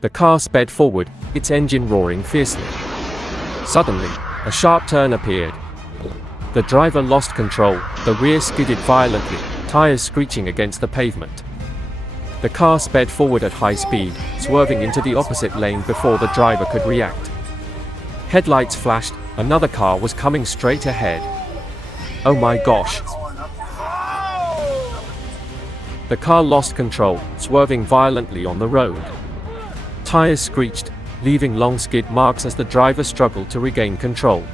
The car sped forward, its engine roaring fiercely. Suddenly, a sharp turn appeared. The driver lost control, the rear skidded violently, tires screeching against the pavement. The car sped forward at high speed, swerving into the opposite lane before the driver could react. Headlights flashed, another car was coming straight ahead. Oh my gosh! The car lost control, swerving violently on the road. Tires screeched, leaving long skid marks as the driver struggled to regain control.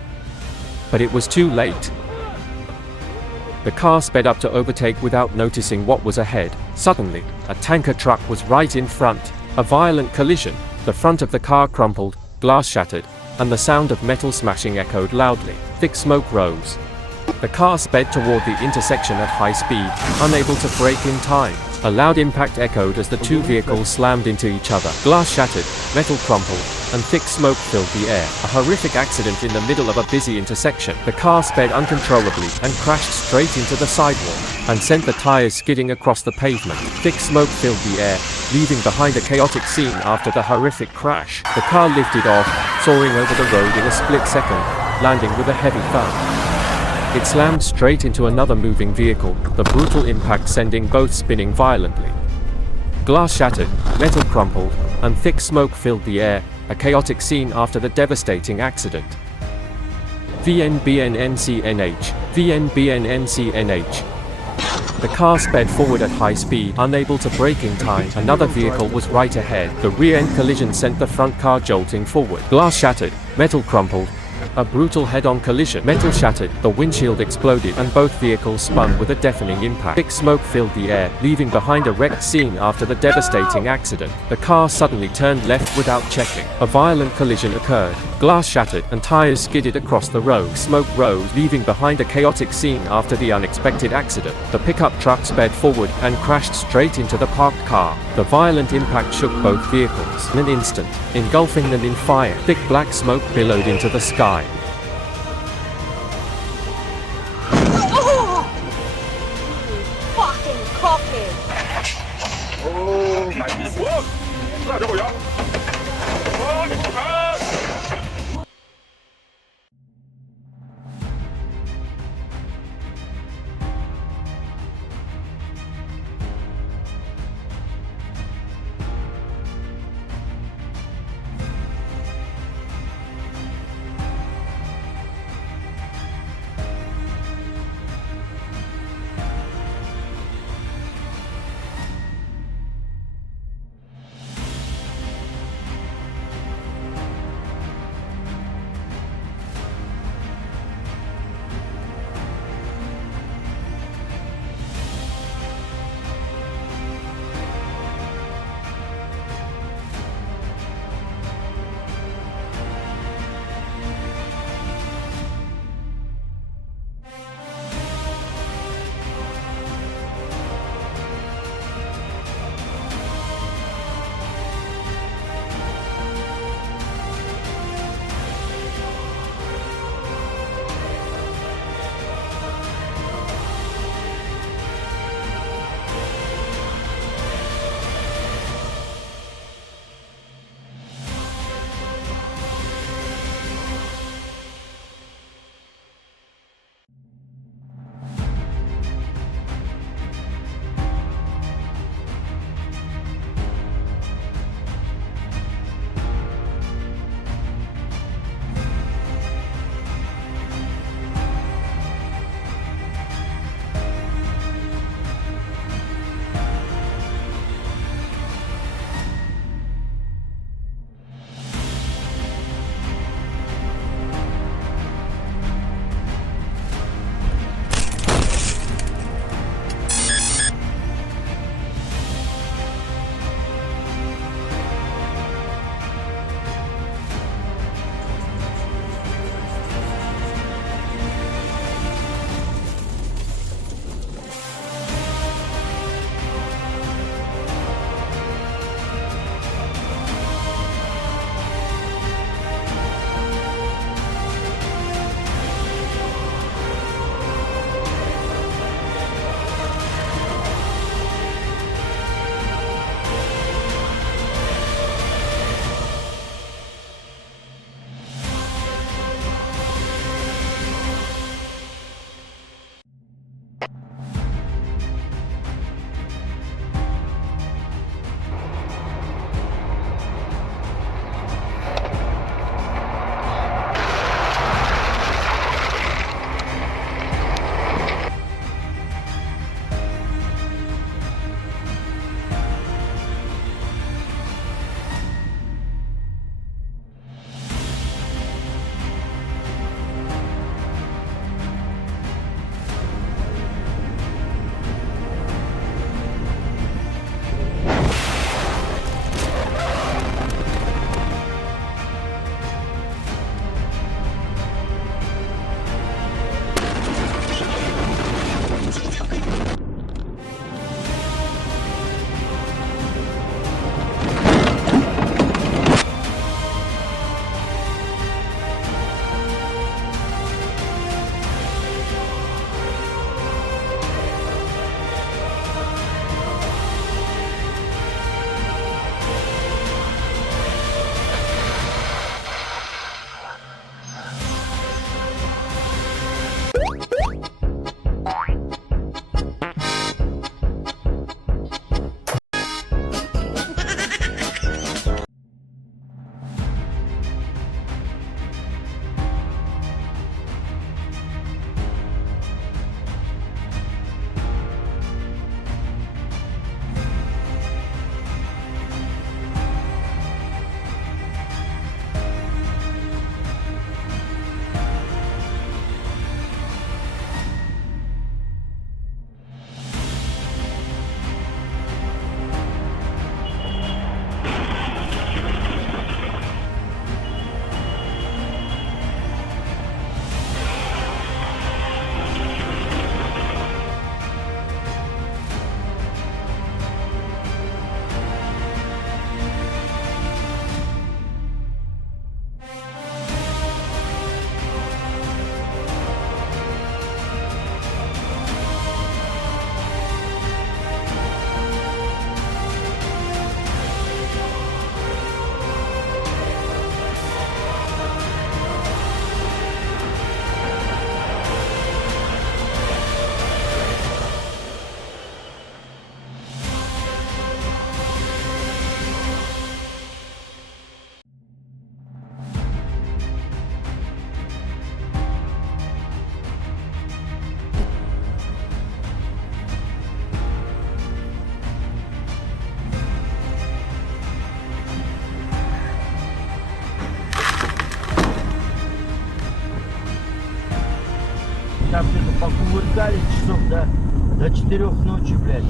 But it was too late. The car sped up to overtake without noticing what was ahead. Suddenly, a tanker truck was right in front. A violent collision, the front of the car crumpled, glass shattered, and the sound of metal smashing echoed loudly. Thick smoke rose. The car sped toward the intersection at high speed, unable to brake in time. A loud impact echoed as the two vehicles slammed into each other. Glass shattered, metal crumpled, and thick smoke filled the air. A horrific accident in the middle of a busy intersection. The car sped uncontrollably and crashed straight into the sidewalk, and sent the tires skidding across the pavement. Thick smoke filled the air, leaving behind a chaotic scene after the horrific crash. The car lifted off, soaring over the road in a split second, landing with a heavy thud. It slammed straight into another moving vehicle, the brutal impact sending both spinning violently. Glass shattered, metal crumpled, and thick smoke filled the air, a chaotic scene after the devastating accident. VNBNNCNH, VNBNNCNH. The car sped forward at high speed, unable to brake in time. Another vehicle was right ahead. The rear-end collision sent the front car jolting forward. Glass shattered, metal crumpled. A brutal head-on collision. Metal shattered, the windshield exploded, and both vehicles spun with a deafening impact. Thick smoke filled the air, leaving behind a wrecked scene after the devastating accident. The car suddenly turned left without checking. A violent collision occurred. Glass shattered, and tires skidded across the road. Smoke rose, leaving behind a chaotic scene after the unexpected accident. The pickup truck sped forward and crashed straight into the parked car. The violent impact shook both vehicles in an instant, engulfing them in fire. Thick black smoke billowed into the sky. там где-то покувыркали часов до 4 ночи, блядь.